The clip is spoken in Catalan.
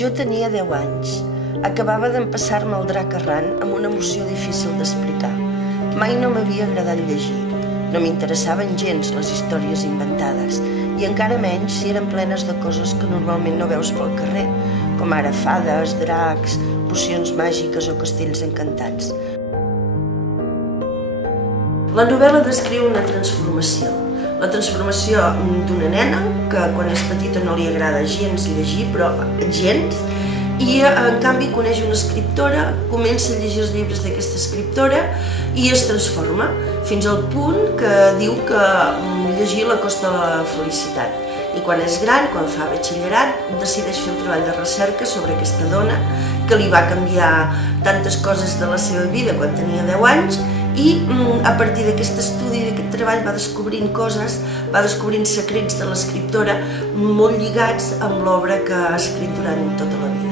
Jo tenia 10 anys. Acabava d'empassar-me el drac errant amb una emoció difícil d'explicar. Mai no m'havia agradat llegir. No m'interessaven gens les històries inventades, i encara menys si eren plenes de coses que normalment no veus pel carrer, com ara fades, dracs, pocions màgiques o castells encantats. La novel·la descriu una transformació. La transformació d'una nena que quan és petita no li agrada gens llegir, però gens, i en canvi coneix una escriptora, comença a llegir els llibres d'aquesta escriptora i es transforma, fins al punt que diu que llegir l'acosta a la felicitat. I quan és gran, quan fa batxillerat, decideix fer un treball de recerca sobre aquesta dona que li va canviar tantes coses de la seva vida quan tenia 10 anys i a partir d'aquest estudi, d'aquest treball, va descobrint coses, va descobrint secrets de l'escriptora molt lligats amb l'obra que ha escrit durant tota la vida.